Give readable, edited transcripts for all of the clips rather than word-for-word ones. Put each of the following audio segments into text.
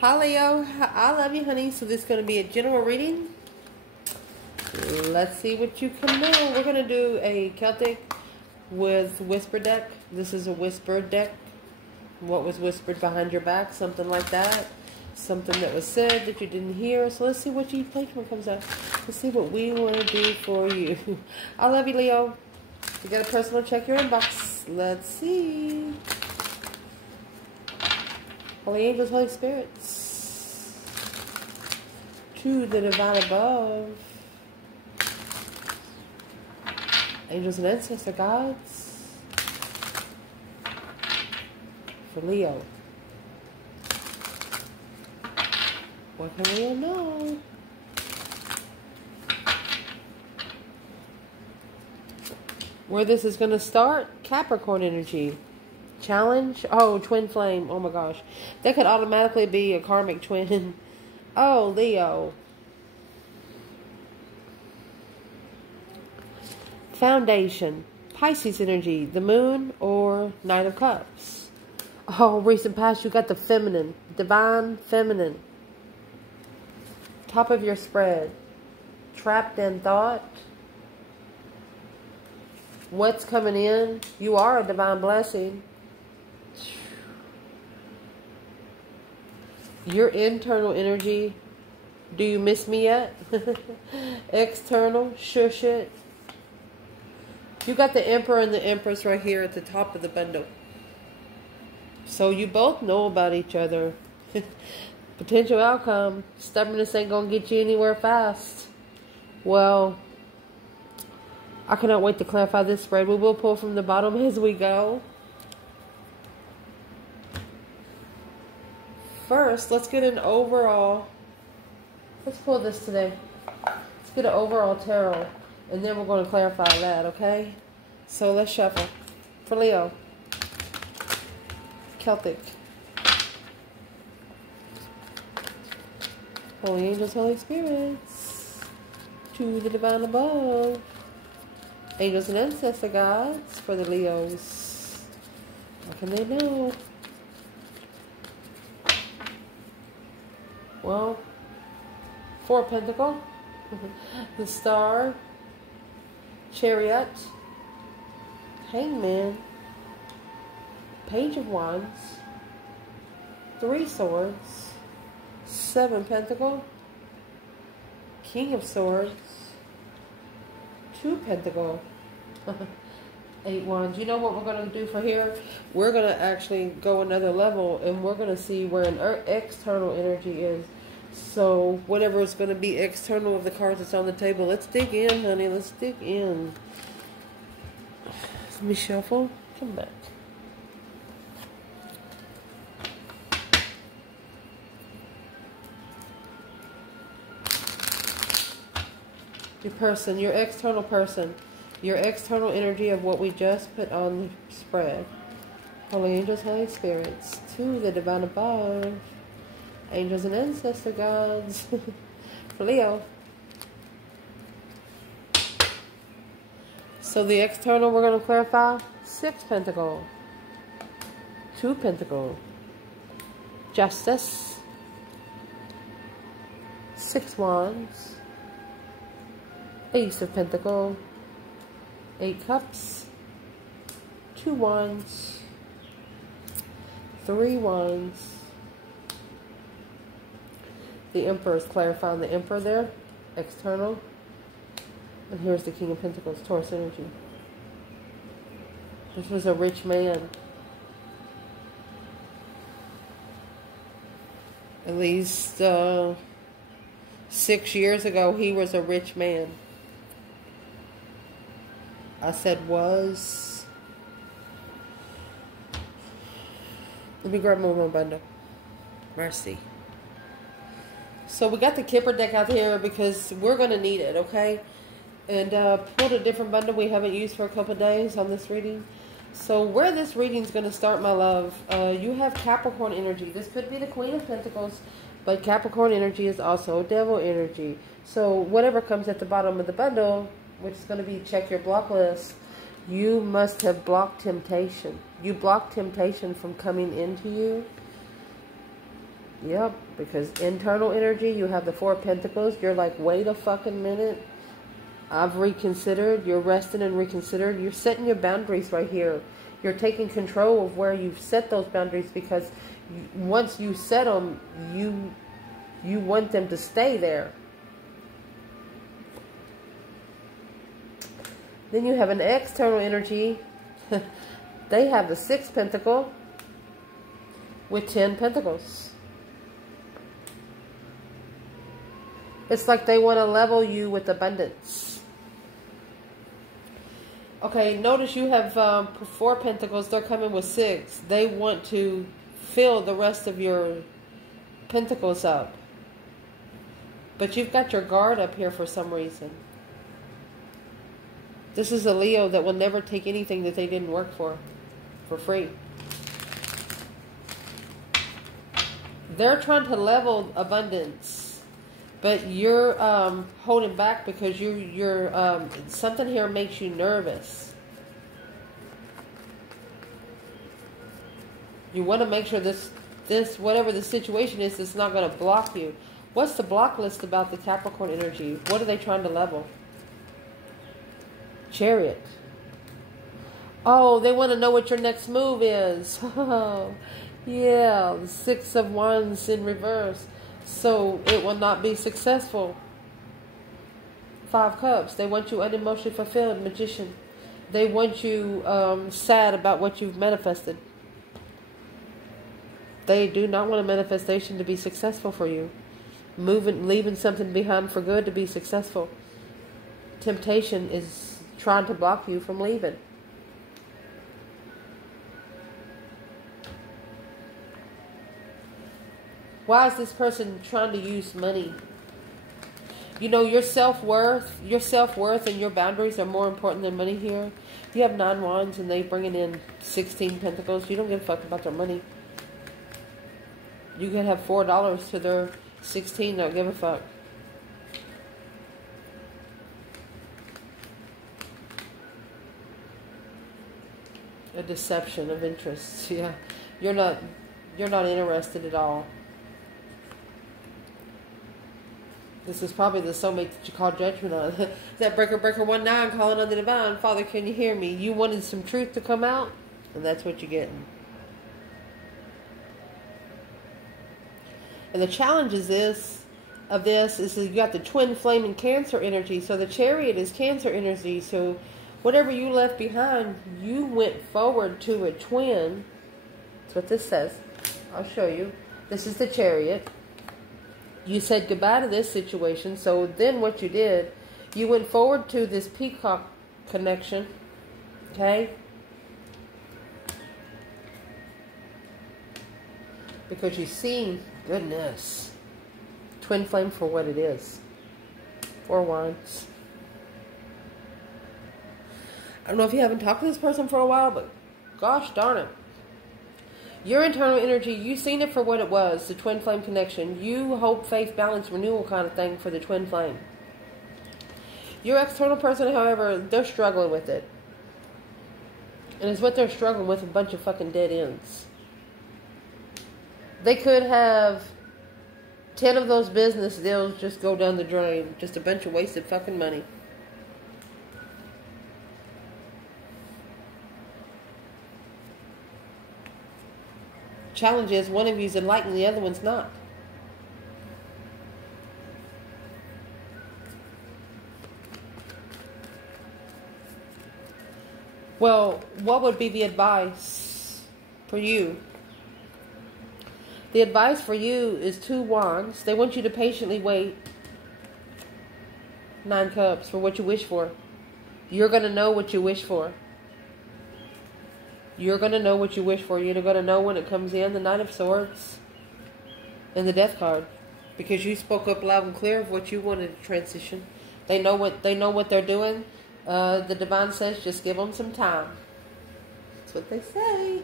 Hi Leo, I love you, honey. So this is going to be a general reading. Let's see what you can know. We're going to do a Celtic with Wysper deck. This is a Whisper deck. What was whispered behind your back, something like that. Something that was said that you didn't hear. So let's see what you placement comes out. Let's see what we want to do for you. I love you, Leo. You got a personal check your inbox. Let's see. Holy angels, Holy spirits, to the divine above, angels and ancestor gods, for Leo. What can Leo know? Where this is going to start, Capricorn energy. Challenge. Oh, twin flame. Oh my gosh. That could automatically be a karmic twin. Oh, Leo. Foundation. Pisces energy. The moon or Knight of Cups. Oh, recent past, you got the feminine. Divine feminine. Top of your spread. Trapped in thought. What's coming in? You are a divine blessing. Your internal energy. Do you miss me yet? External. Shush it. You got the Emperor and the Empress right here at the top of the bundle. So you both know about each other. Potential outcome. Stubbornness ain't gonna get you anywhere fast. Well, I cannot wait to clarify this spread. We will pull from the bottom as we go. First, let's get an overall. Let's pull this today. Let's get an overall tarot. And then we're going to clarify that, okay? So let's shuffle. For Leo. Celtic. Holy angels, Holy spirits, to the divine above. Angels and ancestor gods for the Leos. What can they know? Well, Four of Pentacles, the Star, Chariot, Hangman, Page of Wands, Three Swords, Seven Pentacles, King of Swords, Two Pentacles, Eight Wands. You know what we're going to do for here? We're going to actually go another level, and we're going to see where an external energy is. So whatever is going to be external of the cards that's on the table, let's dig in, honey. Let's dig in. Let me shuffle. Come back. Your person, your external person, your external energy of what we just put on the spread. Holy angels, Holy spirits, to the divine above. Angels and ancestor gods. For Leo. So the external we're going to clarify. Six Pentacles. Two Pentacles. Justice. Six Wands. Ace of Pentacles. Eight Cups. Two Wands. Three Wands. The Emperor is clarifying the Emperor there. External. And here's the King of Pentacles. Taurus energy. This was a rich man. At least 6 years ago, he was a rich man. I said was. Let me grab more bundle. Mercy. So we got the Kipper deck out here because we're going to need it, okay? And pulled a different bundle we haven't used for a couple of days on this reading. So where this reading is going to start, my love, you have Capricorn energy. This could be the Queen of Pentacles, but Capricorn energy is also Devil energy. So whatever comes at the bottom of the bundle, which is going to be check your block list, you must have blocked temptation. You blocked temptation from coming into you. Yep, because internal energy, you have the Four of Pentacles. You're like, wait a fucking minute. I've reconsidered. You're resting and reconsidered. You're setting your boundaries right here. You're taking control of where you've set those boundaries, because once you set them, you want them to stay there. Then you have an external energy. They have the Sixth Pentacle with 10 Pentacles. It's like they want to level you with abundance. Okay, notice you have 4 Pentacles. They're coming with 6. They want to fill the rest of your Pentacles up. But you've got your guard up here for some reason. This is a Leo that will never take anything that they didn't work for free. They're trying to level abundance, but you're holding back because you're something here makes you nervous. You want to make sure this whatever the situation is, it's not going to block you. What's the block list about the Capricorn energy? What are they trying to level? Chariot. Oh, they want to know what your next move is. Oh, yeah, the Six of Wands in reverse. So it will not be successful. 5 Cups. They want you unemotionally fulfilled. Magician. They want you sad about what you've manifested. They do not want a manifestation to be successful for you. Leaving something behind for good to be successful. Temptation is trying to block you from leaving. Why is this person trying to use money? You know, your self-worth and your boundaries are more important than money here. You have 9 Wands and they bringing in 16 Pentacles. You don't give a fuck about their money. You can have $4 to their 16, don't give a fuck. A deception of interest. Yeah. You're not interested at all. This is probably the soulmate that you call judgment on. That breaker 19 calling on the divine. Father, can you hear me? You wanted some truth to come out, and that's what you're getting. And the challenge is this is you got the twin flame and Cancer energy. So the Chariot is Cancer energy. So whatever you left behind, you went forward to a twin. That's what this says. I'll show you. This is the Chariot. You said goodbye to this situation. So then what you did, you went forward to this peacock connection. Okay? Because you see, goodness, twin flame for what it is. 4 Wands. I don't know if you haven't talked to this person for a while, but gosh darn it. Your internal energy, you've seen it for what it was, the twin flame connection. You hope, faith, balance, renewal kind of thing for the twin flame. Your external person, however, they're struggling with it. And it's what they're struggling with, a bunch of fucking dead ends. They could have 10 of those business deals just go down the drain. Just a bunch of wasted fucking money. Challenge is one of you is enlightened, the other one's not. Well, what would be the advice for you? The advice for you is 2 Wands. They want you to patiently wait. 9 Cups for what you wish for. You're going to know what you wish for. You're going to know what you wish for. You're going to know when it comes in. The Knight of Swords and the Death card. Because you spoke up loud and clear of what you wanted to transition. They know what they're doing. The divine says just give them some time. That's what they say.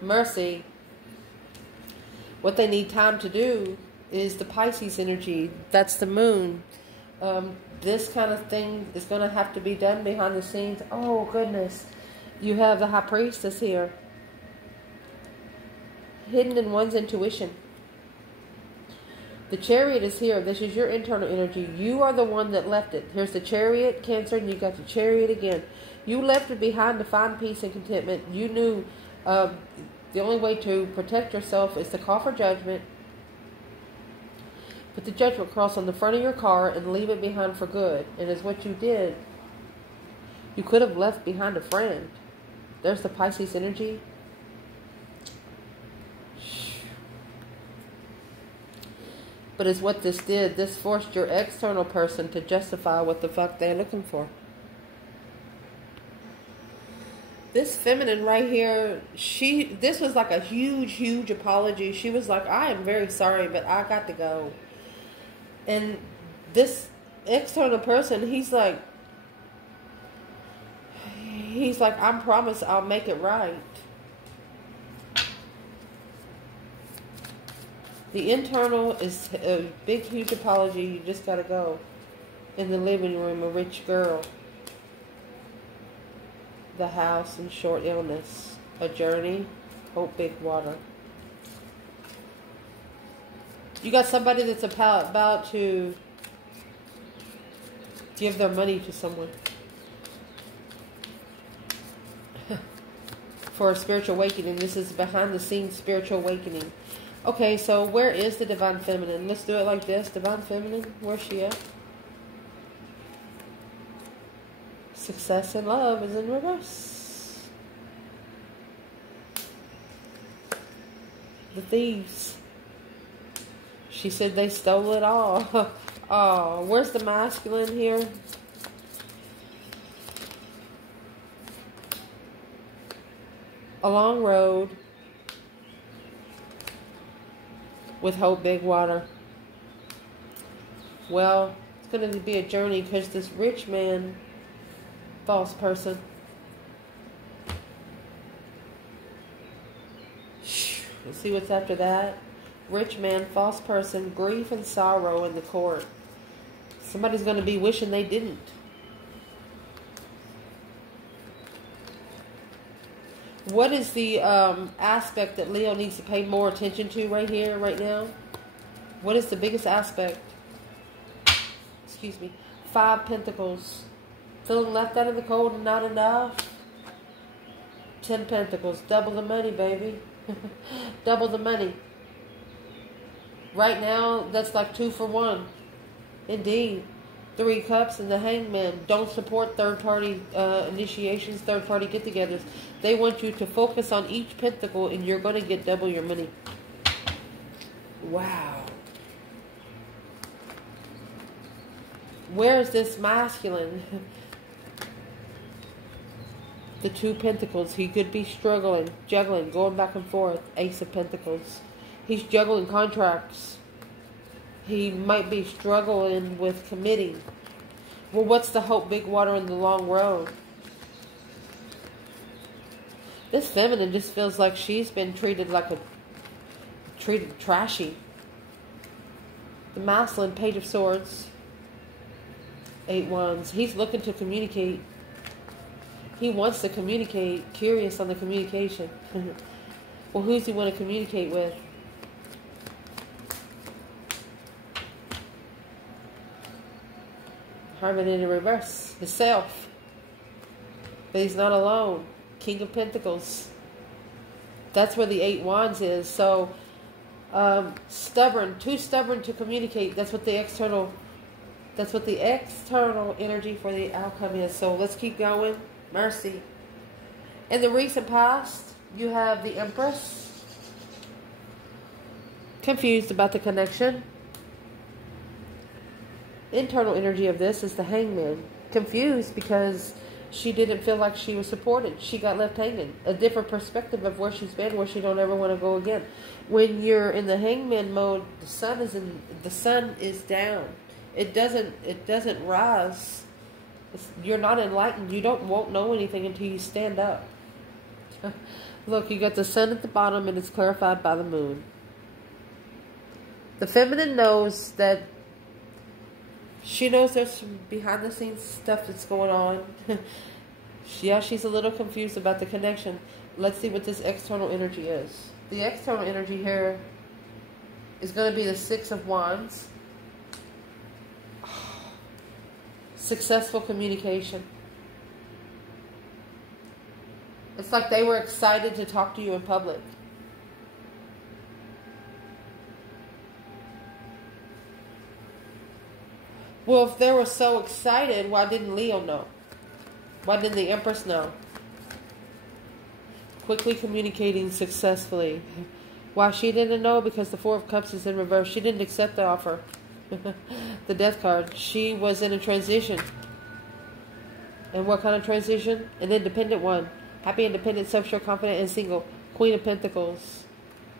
Mercy. What they need time to do is the Pisces energy. That's the moon. This kind of thing is going to have to be done behind the scenes. Oh, goodness. You have the High Priestess here. Hidden in one's intuition. The Chariot is here. This is your internal energy. You are the one that left it. Here's the Chariot, Cancer, and you got the Chariot again. You left it behind to find peace and contentment. You knew the only way to protect yourself is to call for judgment. Put the judgment cross on the front of your car and leave it behind for good. And as what you did, you could have left behind a friend. There's the Pisces energy. But as what this did, this forced your external person to justify what the fuck they're looking for. This feminine right here, this was like a huge, huge apology. She was like, I am very sorry, but I got to go. And this external person, he's like, I promise I'll make it right. The internal is a big, huge apology. You just got to go. In the living room, a rich girl. The house and short illness. A journey. Hope, big water. You got somebody that's about to give their money to someone. For a spiritual awakening. This is behind the scenes spiritual awakening. Okay, so where is the Divine Feminine? Let's do it like this. Divine Feminine, where's she at? Success and love is in reverse. The thieves. She said they stole it all. Oh, where's the masculine here? A long road. With hope, big water. Well, it's going to be a journey because this rich man, false person. Let's see what's after that. Rich man, false person, grief and sorrow in the court. Somebody's going to be wishing they didn't. What is the aspect that Leo needs to pay more attention to right here, right now? What is the biggest aspect? Excuse me. 5 Pentacles. Feeling left out in the cold and not enough. 10 Pentacles. Double the money, baby. Double the money. Right now, that's like 2 for 1. Indeed. 3 Cups and the Hangman. Don't support third-party initiations, third-party get-togethers. They want you to focus on each pentacle and you're going to get double your money. Wow. Where is this masculine? The 2 Pentacles. He could be struggling, juggling, going back and forth. Ace of Pentacles. He's juggling contracts. He might be struggling with committing. Well, what's the hope, big water, in the long road? This feminine just feels like she's been treated trashy. The masculine, Page of Swords. 8 Wands. He's looking to communicate. He wants to communicate. Curious on the communication. Well, who's he want to communicate with? Hermit in reverse. Himself. But he's not alone. King of Pentacles. That's where the 8 Wands is. So, stubborn. Too stubborn to communicate. That's what the external energy for the outcome is. So, let's keep going. Mercy. In the recent past, you have the Empress. Confused about the connection. Internal energy of this is the Hangman. Confused because she didn't feel like she was supported. She got left hanging. A different perspective of where she's been, where she don't ever want to go again. When you're in the Hangman mode, the sun is down. It doesn't rise. You're not enlightened. You won't know anything until you stand up. Look, you got the sun at the bottom and it's clarified by the moon. The feminine knows that she knows there's some behind the scenes stuff that's going on. Yeah, she's a little confused about the connection. Let's see what this external energy is. The external energy here is going to be the Six of Wands. Successful communication. It's like they were excited to talk to you in public. Well, if they were so excited, why didn't Leo know? Why didn't the Empress know? Quickly communicating successfully. Why she didn't know? Because the Four of Cups is in reverse. She didn't accept the offer. The Death card. She was in a transition. And what kind of transition? An independent one. Happy, independent, self-sure, confident, and single. Queen of Pentacles.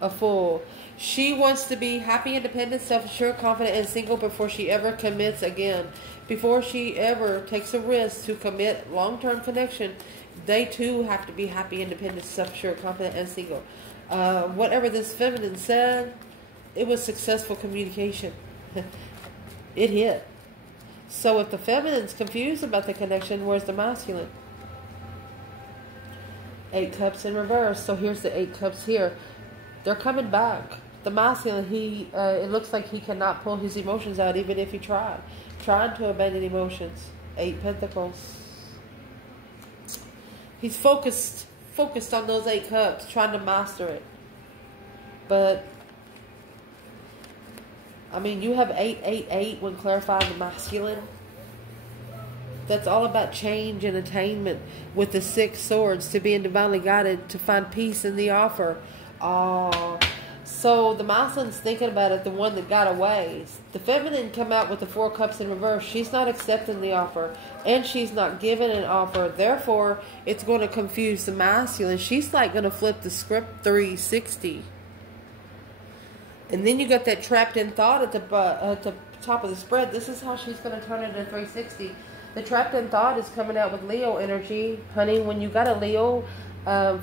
A Fool. She wants to be happy, independent, self-assured, confident, and single before she ever commits again. Before she ever takes a risk to commit long-term connection, they too have to be happy, independent, self-assured, confident, and single. Whatever this feminine said, it was successful communication. It hit. So if the feminine's confused about the connection, where's the masculine? 8 Cups in reverse. So here's the 8 Cups here. They're coming back. The masculine, it looks like he cannot pull his emotions out even if he tried. Trying to abandon emotions. 8 Pentacles. He's focused on those 8 Cups, trying to master it. But, I mean, you have 888 when clarifying the masculine. That's all about change and attainment with the 6 Swords, to being divinely guided, to find peace in the offer. So the masculine's thinking about it, the one that got away. The feminine come out with the 4 Cups in reverse. She's not accepting the offer, and she's not giving an offer. Therefore, it's going to confuse the masculine. She's like going to flip the script 360. And then you got that trapped in thought at the top of the spread. This is how she's going to turn it into 360. The trapped in thought is coming out with Leo energy. Honey, when you got a Leo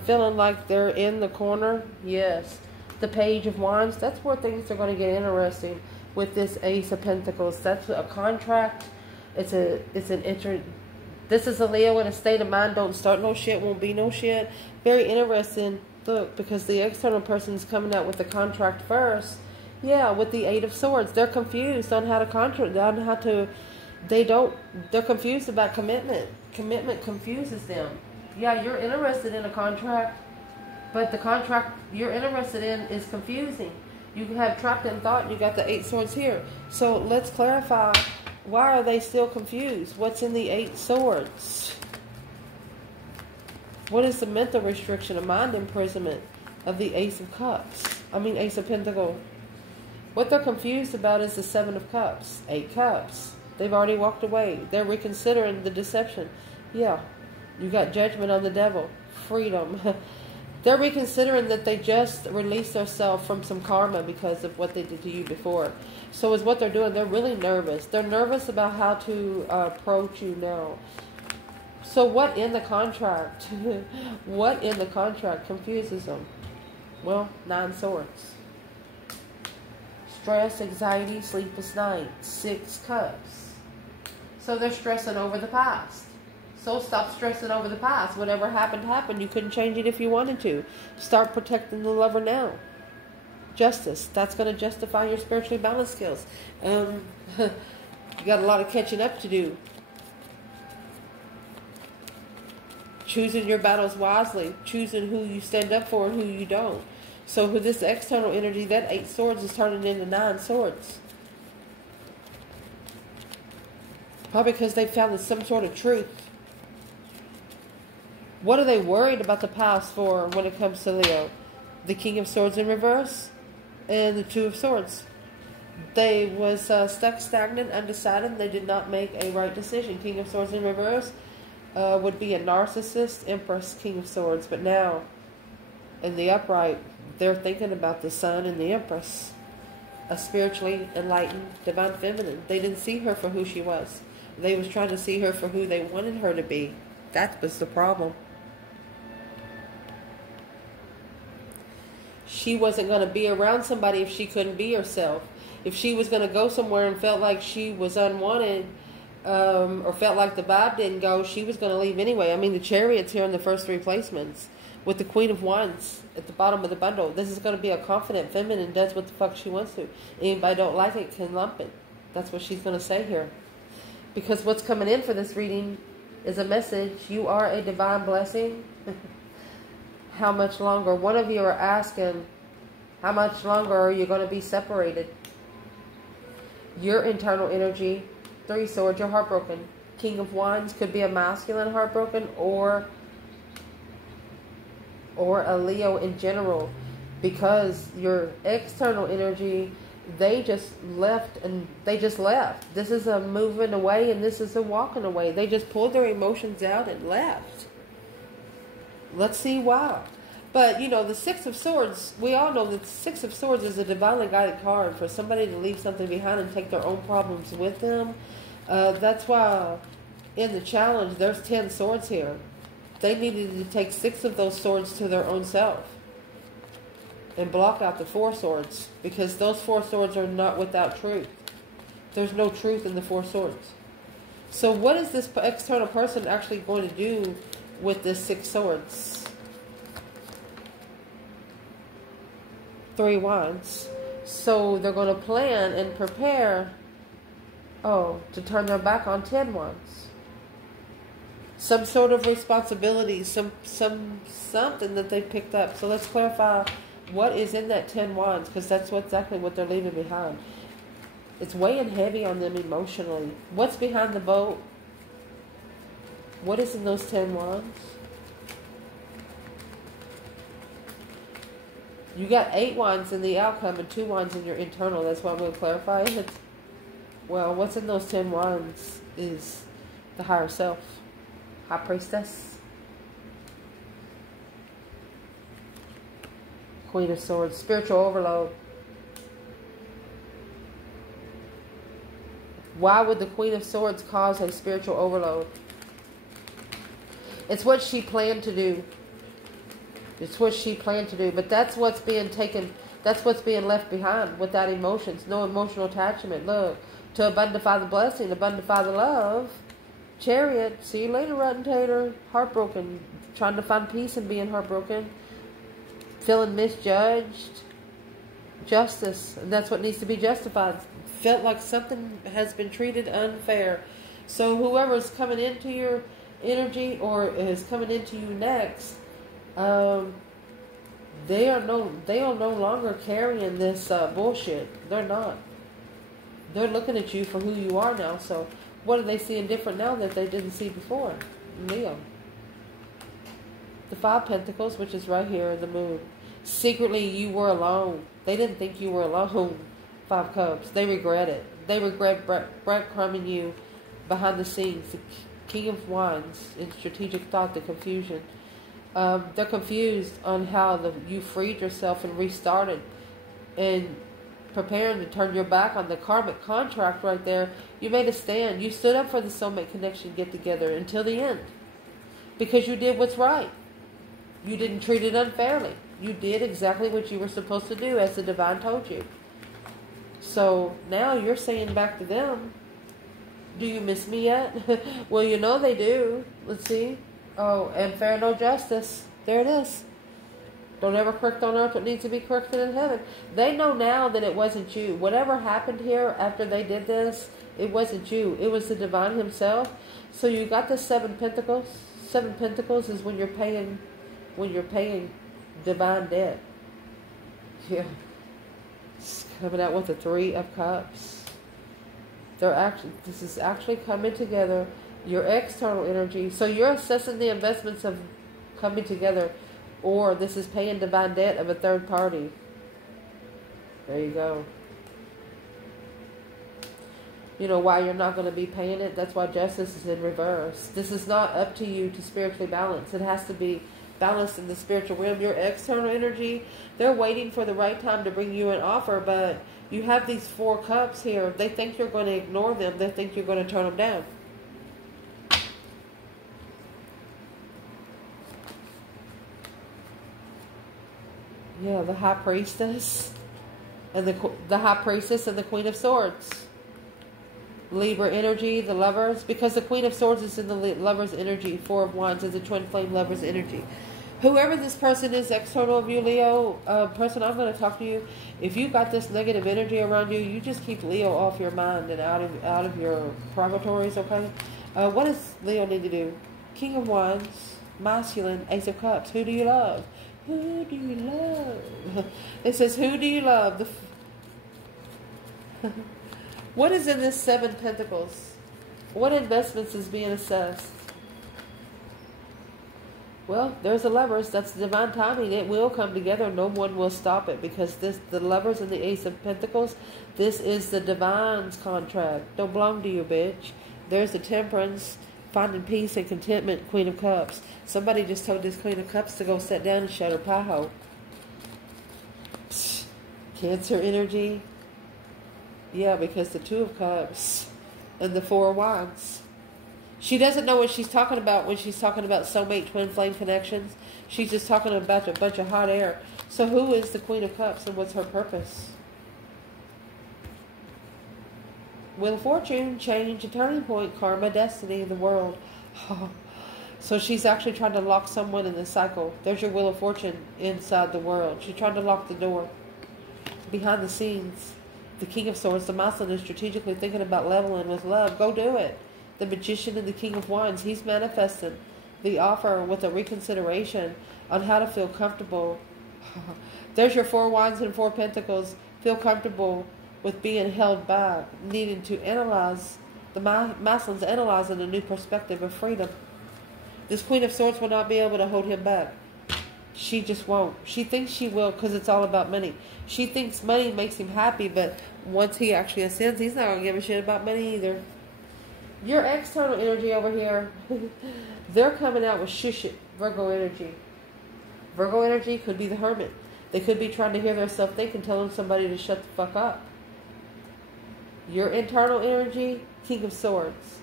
feeling like they're in the corner, yes. The Page of Wands, that's where things are going to get interesting with this Ace of Pentacles. That's a contract. This is a Leo in a state of mind. Don't start no shit, won't be no shit. Very interesting. Look, because the external person is coming out with the contract first. Yeah, with the 8 of Swords. They're confused on how to contract, on how to, they're confused about commitment. Commitment confuses them. Yeah, you're interested in a contract, but the contract you're interested in is confusing. You have trapped in thought, and you got the 8 Swords here. So let's clarify, why are they still confused? What's in the 8 Swords? What is the mental restriction, a mind imprisonment of the Ace of Cups? Ace of Pentacles. What they're confused about is the 7 of Cups. 8 Cups. They've already walked away. They're reconsidering the deception. Yeah. You got judgment on the devil. Freedom. They're reconsidering that they just released themselves from some karma because of what they did to you before. So is what they're doing. They're really nervous. They're nervous about how to approach you now. So what in the contract? What in the contract confuses them? Well, 9 Swords. Stress, anxiety, sleepless nights. 6 Cups. So they're stressing over the past. So stop stressing over the past. Whatever happened, happened. You couldn't change it if you wanted to. Start protecting the lover now. Justice. That's going to justify your spiritually balanced skills. You got a lot of catching up to do. Choosing your battles wisely. Choosing who you stand up for and who you don't. So with this external energy, that 8 Swords is turning into 9 Swords. Probably because they found some sort of truth. What are they worried about the past for when it comes to Leo? The King of Swords in reverse and the 2 of Swords. They was stuck, stagnant, undecided. They did not make a right decision. King of Swords in reverse would be a narcissist, Empress, King of Swords. But now, in the upright, they're thinking about the Sun and the Empress. A spiritually enlightened, divine feminine. They didn't see her for who she was. They was trying to see her for who they wanted her to be. That was the problem. She wasn't going to be around somebody if she couldn't be herself. If she was going to go somewhere and felt like she was unwanted, or felt like the vibe didn't go, she was going to leave anyway. The Chariot's here in the first 3 placements. with the Queen of Wands at the bottom of the bundle. This is going to be a confident feminine, does what the fuck she wants to. Anybody don't like it can lump it. That's what she's going to say here. Because what's coming in for this reading is a message. You are a divine blessing. How much longer? One of you are asking, how much longer are you going to be separated? Your internal energy, 3 swords, you're heartbroken. King of Wands could be a masculine heartbroken or a Leo in general, because your external energy, they just left and they just left. This is a moving away and this is a walking away. They just pulled their emotions out and left. Let's see why. But, you know, the Six of Swords, we all know that the Six of Swords is a divinely guided card for somebody to leave something behind and take their own problems with them. That's why in the challenge, there's 10 swords here. They needed to take 6 of those swords to their own self and block out the 4 swords, because those 4 swords are not without truth. There's no truth in the 4 swords. So what is this external person actually going to do with this 6 swords? 3 wands. So they're going to plan and prepare, to turn their back on 10 wands. Some sort of responsibility, something that they picked up. So let's clarify what is in that 10 wands, because that's exactly what they're leaving behind. It's weighing heavy on them emotionally. What's behind the boat? What is in those 10 wands? You got 8 wands in the outcome and 2 wands in your internal. That's why I'm going to clarify it. Well, what's in those 10 wands is the higher self. High Priestess. Queen of Swords. Spiritual overload. Why would the Queen of Swords cause a spiritual overload? It's what she planned to do. It's what she planned to do. But that's what's being taken. That's what's being left behind without emotions. No emotional attachment. Look. To abundify the blessing. Abundify the love. Chariot, see you later, rotten tater. Heartbroken, trying to find peace in being heartbroken. Feeling misjudged. Justice, and that's what needs to be justified. Felt like something has been treated unfair. So whoever's coming into your energy or is coming into you next, they are no longer carrying this bullshit. They're not. They're looking at you for who you are now. So what are they seeing different now that they didn't see before? Leo. The 5 Pentacles, which is right here in the moon. Secretly, you were alone. They didn't think you were alone. 5 Cups. They regret it. They regret breadcrumbing you behind the scenes. The King of Wands in strategic thought, the confusion. They're confused on how you freed yourself and restarted. And preparing to turn your back on the karmic contract right there. You made a stand. You stood up for the soulmate connection get together until the end. Because you did what's right. You didn't treat it unfairly. You did exactly what you were supposed to do as the divine told you. So now you're saying back to them, do you miss me yet? Well, you know they do. Let's see. Oh, and fair no justice. There it is. Don't ever correct on earth what needs to be corrected in heaven. They know now that it wasn't you. Whatever happened here after they did this, it wasn't you. It was the divine himself. So you got the 7 Pentacles. 7 Pentacles is when you're paying divine debt. Yeah. It's coming out with the 3 of Cups. This is actually coming together. Your external energy. So you're assessing the investments of coming together. Or this is paying divine debt of a third party. There you go. You know why you're not going to be paying it? That's why justice is in reverse. This is not up to you to spiritually balance. It has to be balanced in the spiritual realm. Your external energy, they're waiting for the right time to bring you an offer, but you have these 4 cups here. They think you're going to ignore them. They think you're going to turn them down. Yeah, the High Priestess and the High Priestess and the Queen of Swords. Libra energy, the Lovers, because the Queen of Swords is in the Lover's energy. 4 of Wands is the twin flame Lover's energy. Whoever this person is, external of you, Leo, person, I'm going to talk to you. If you got this negative energy around you, you just keep Leo off your mind and out of your purgatories, okay? What does Leo need to do? King of Wands, masculine, Ace of Cups. Who do you love? Who do you love? It says, who do you love? What is in this Seven Pentacles? What investments is being assessed? Well, there's the Lovers. That's divine timing. It will come together. No one will stop it, because the Lovers and the Ace of Pentacles, this is the divine's contract. Don't belong to you, bitch. There's the Temperance, finding peace and contentment, Queen of Cups. Somebody just told this Queen of Cups to go sit down and shut her pie hole. Cancer energy. Yeah, because the Two of Cups and the Four of Wands. She doesn't know what she's talking about when she's talking about soulmate twin flame connections. She's just talking about a bunch of hot air. So who is the Queen of Cups and what's her purpose? Wheel of Fortune, change, a turning point, karma, destiny, the world. So she's actually trying to lock someone in the cycle. There's your Wheel of Fortune inside the world. She's trying to lock the door. Behind the scenes, the King of Swords, the masculine, is strategically thinking about leveling with love. Go do it. The Magician and the King of Wands, he's manifesting the offer with a reconsideration on how to feel comfortable. There's your Four Wands and Four Pentacles. Feel comfortable with being held back, needing to analyze. The masculine's analyzing a new perspective of freedom. This Queen of Swords will not be able to hold him back. She just won't. She thinks she will, because it's all about money. She thinks money makes him happy, but once he actually ascends, he's not going to give a shit about money either. Your external energy over here, they're coming out with shush it, Virgo energy. Virgo energy could be the Hermit. They could be trying to hear their self-think and telling somebody to shut the fuck up. Your internal energy, King of Swords.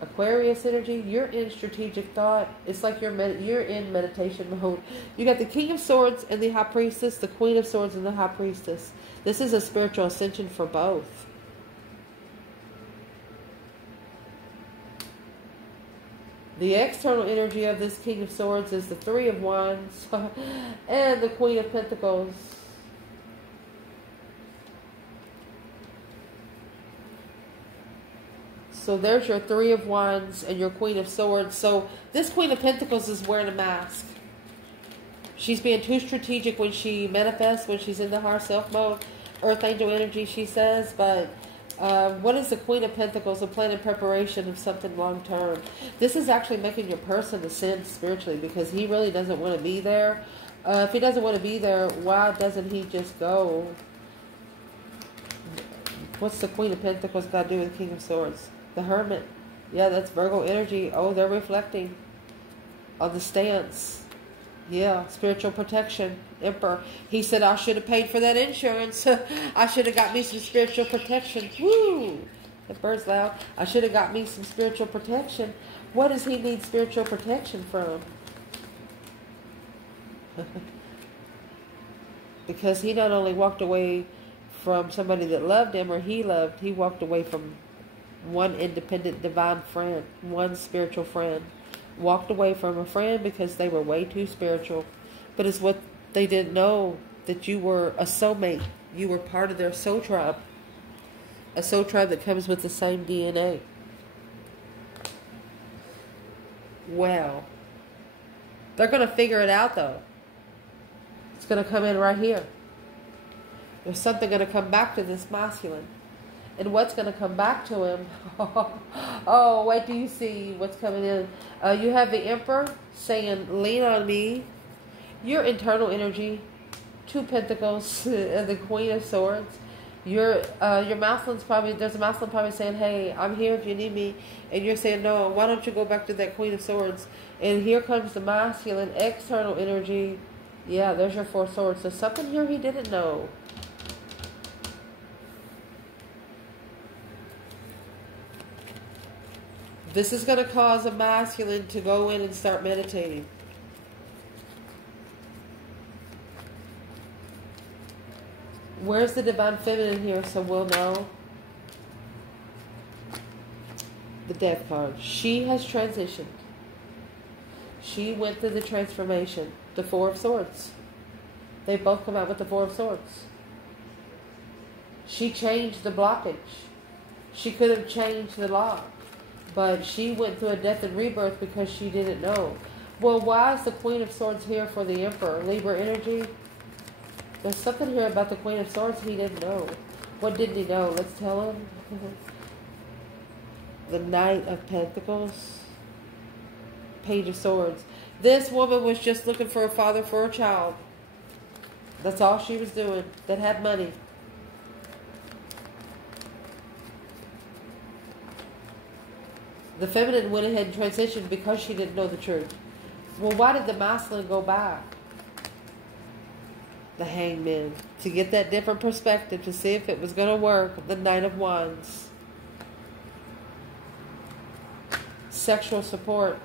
Aquarius energy, you're in strategic thought. It's like you're in meditation mode. You got the King of Swords and the High Priestess, the Queen of Swords and the High Priestess. This is a spiritual ascension for both. The external energy of this King of Swords is the Three of Wands and the Queen of Pentacles. So there's your Three of Wands and your Queen of Swords. So this Queen of Pentacles is wearing a mask. She's being too strategic when she manifests, when she's in the higher self mode. Earth angel energy, she says, but what is the Queen of Pentacles? A plan and preparation of something long term. This is actually making your person ascend spiritually, because he really doesn't want to be there. If he doesn't want to be there, why doesn't he just go? What's the Queen of Pentacles got to do with the King of Swords? The Hermit. Yeah, that's Virgo energy. Oh, they're reflecting on the stance. Yeah, spiritual protection. Emperor. He said, I should have paid for that insurance. I should have got me some spiritual protection. Woo! That bird's loud. I should have got me some spiritual protection. What does he need spiritual protection from? Because he not only walked away from somebody that loved him or he loved, he walked away from one independent divine friend, one spiritual friend. Walked away from a friend because they were way too spiritual. But it's what they didn't know, that you were a soulmate. You were part of their soul tribe. A soul tribe that comes with the same DNA. Well, they're going to figure it out though. It's going to come in right here. There's something going to come back to this masculine. And what's going to come back to him? Oh, wait till you see what's coming in. You have the Emperor saying, lean on me. Your internal energy, Two Pentacles, and the Queen of Swords. Your masculine's probably, there's a masculine probably saying, hey, I'm here if you need me. And you're saying, no, why don't you go back to that Queen of Swords? And here comes the masculine, external energy. Yeah, there's your Four Swords. There's something here he didn't know. This is going to cause a masculine to go in and start meditating. Where's the divine feminine here so we'll know? The Death card. She has transitioned. She went through the transformation. The Four of Swords. They both come out with the Four of Swords. She changed the blockage. She could have changed the lock. But she went through a death and rebirth because she didn't know. Well, why is the Queen of Swords here for the Emperor? Libra energy? There's something here about the Queen of Swords he didn't know. What didn't he know? Let's tell him. The Knight of Pentacles. Page of Swords. This woman was just looking for a father for a child. That's all she was doing. That had money. The feminine went ahead and transitioned because she didn't know the truth. Well, why did the masculine go back? The Hangman. To get that different perspective, to see if it was going to work. The Knight of Wands. Sexual support.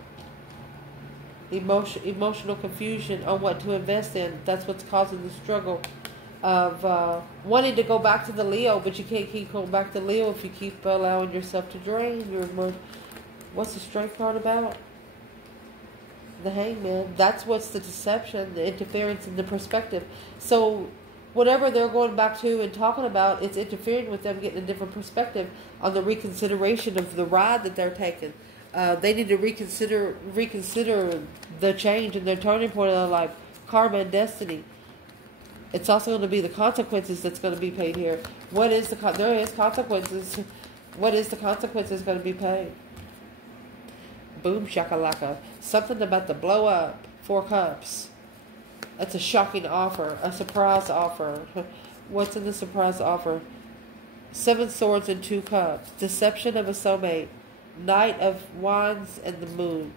Emotional confusion on what to invest in. That's what's causing the struggle of wanting to go back to the Leo, but you can't keep going back to Leo if you keep allowing yourself to drain your emotion. What's the Strength card about? The Hangman. That's what's the deception, the interference in the perspective. So whatever they're going back to and talking about, it's interfering with them getting a different perspective on the reconsideration of the ride that they're taking. They need to reconsider the change and their turning point in their life, karma and destiny. It's also going to be the consequences that's going to be paid here. What is there is consequences. What is the consequences going to be paid? Boom shakalaka. Something about the blow up. 4 Cups. That's a shocking offer. A surprise offer. What's in the surprise offer? 7 Swords and 2 Cups. Deception of a soulmate. Knight of Wands and the Moon.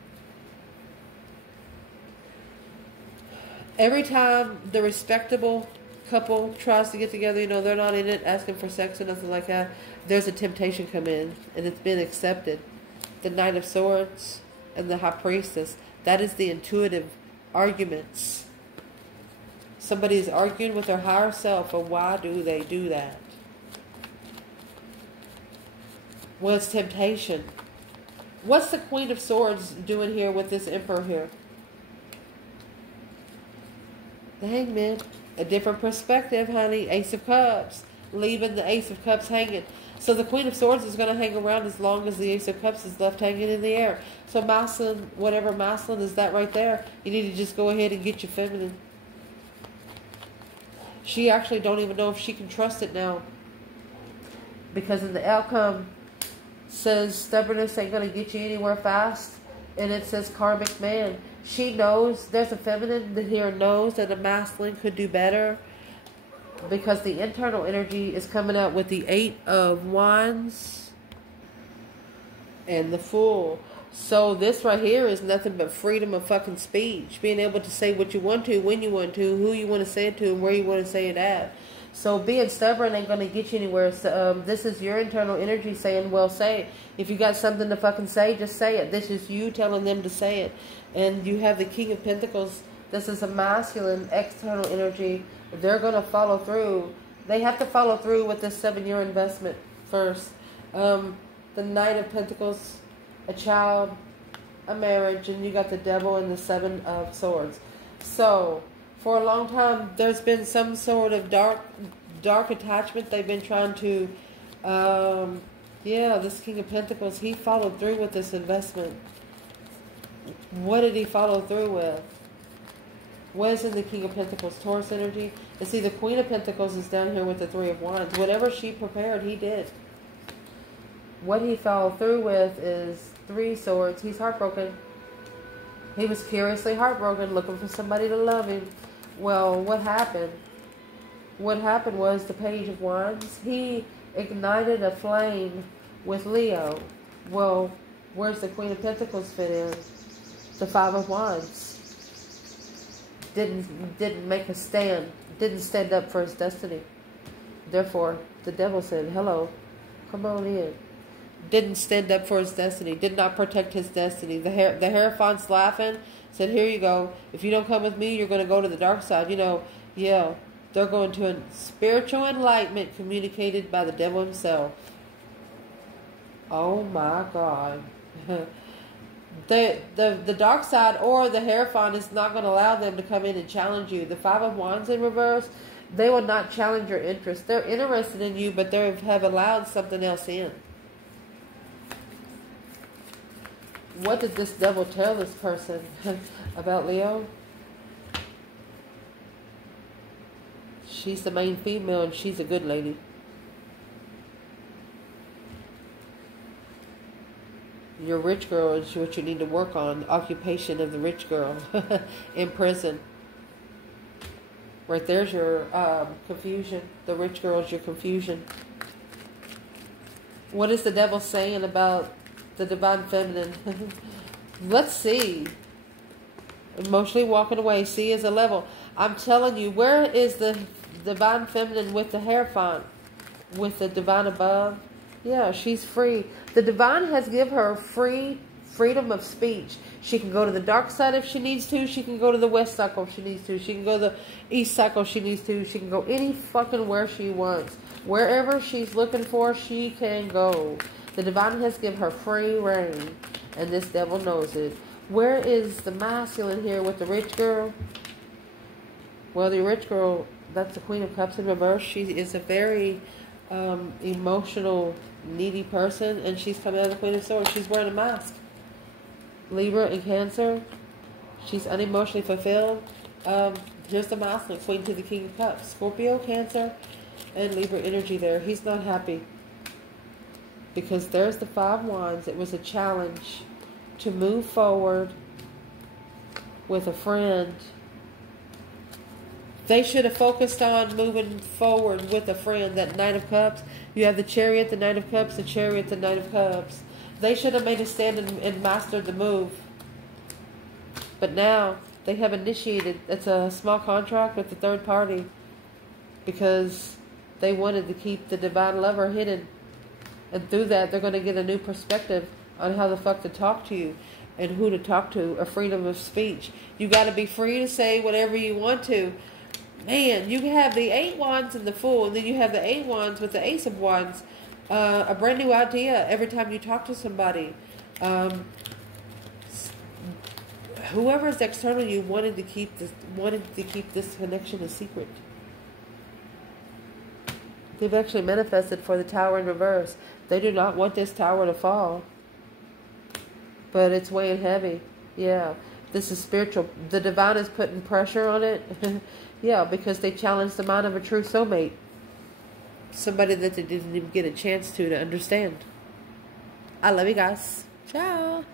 Every time the respectable couple tries to get together, they're not in it asking for sex or nothing like that. There's a temptation come in, and it's been accepted. The Knight of Swords and the High Priestess. That is the intuitive arguments. Somebody's arguing with their higher self, and why do they do that? Well, it's temptation. What's the Queen of Swords doing here with this Emperor here? The Hangman. A different perspective, honey. Ace of Cups. Leaving the Ace of Cups hanging. So the Queen of Swords is going to hang around as long as the Ace of Cups is left hanging in the air. So masculine, whatever masculine is that right there, you need to just go ahead and get your feminine. She actually don't even know if she can trust it now. Because in the outcome says stubbornness ain't going to get you anywhere fast. And it says karmic man. She knows, there's a feminine that here knows that a masculine could do better. Because the internal energy is coming out with the 8 of Wands and the Fool. So this right here is nothing but freedom of fucking speech. Being able to say what you want to, when you want to, who you want to say it to, and where you want to say it at. So being stubborn ain't going to get you anywhere. So, this is your internal energy saying, well, say it. If you got something to fucking say, just say it. This is you telling them to say it. And you have the King of Pentacles. This is a masculine external energy. They're going to follow through. They have to follow through with this 7-year investment first. The Knight of Pentacles, a child, a marriage, and you got the Devil and the 7 of Swords. So, for a long time, there's been some sort of dark attachment. They've been trying to, this King of Pentacles, he followed through with this investment. What did he follow through with? What is in the King of Pentacles? Taurus energy. And see, the Queen of Pentacles is down here with the 3 of Wands. Whatever she prepared, he did. What he followed through with is 3 Swords. He's heartbroken. He was curiously heartbroken, looking for somebody to love him. Well, what happened? What happened was the Page of Wands. He ignited a flame with Leo. Well, where's the Queen of Pentacles fit in? The 5 of Wands. Didn't make a stand. Didn't stand up for his destiny. Therefore, the Devil said, hello, come on in. Didn't stand up for his destiny. Did not protect his destiny. The Hierophant's laughing. Said, here you go. If you don't come with me, you're going to go to the dark side. Yeah. They're going to a spiritual enlightenment communicated by the Devil himself. Oh my God. The dark side or the Hierophant is not going to allow them to come in and challenge you. The Five of Wands in reverse, they will not challenge your interest. They're interested in you, but they have allowed something else in. What did this devil tell this person about Leo? She's the main female and she's a good lady. Your rich girl is what you need to work on. The occupation of the rich girl in prison. Right there's your confusion. The rich girl is your confusion. What is the devil saying about the divine feminine? Let's see. Emotionally walking away. See is a level. I'm telling you, where is the divine feminine with the Hierophant? With the divine above? Yeah, she's free. The divine has given her freedom of speech. She can go to the dark side if she needs to. She can go to the west cycle if she needs to. She can go to the east cycle if she needs to. She can go any fucking where she wants. Wherever she's looking for, she can go. The divine has given her free reign. And this devil knows it. Where is the masculine here with the rich girl? Well, the rich girl, that's the Queen of Cups in reverse. She is a very emotional, needy person. And she's coming out of the Queen of Swords. She's wearing a mask. Libra and Cancer. She's unemotionally fulfilled. Here's the masculine, Queen to the King of Cups. Scorpio, Cancer, and Libra energy there. He's not happy. Because there's the Five Wands. It was a challenge to move forward with a friend. They should have focused on moving forward with a friend. That Knight of Cups. You have the Chariot, the Knight of Cups, the Chariot, the Knight of Cups. They should have made a stand and mastered the move. But now they have initiated. It's a small contract with the third party. Because they wanted to keep the divine lover hidden. And through that, they're going to get a new perspective on how the fuck to talk to you and who to talk to. A freedom of speech. You got to be free to say whatever you want to. Man, you have the 8 Wands and the Fool, and then you have the 8 Wands with the Ace of Wands. A brand new idea every time you talk to somebody. Whoever is external, you wanted to keep this connection a secret. They've actually manifested for the Tower in reverse. They do not want this tower to fall. But it's weighing heavy. Yeah. This is spiritual. The divine is putting pressure on it. Yeah, because they challenged the mind of a true soulmate. Somebody that they didn't even get a chance to understand. I love you guys. Ciao.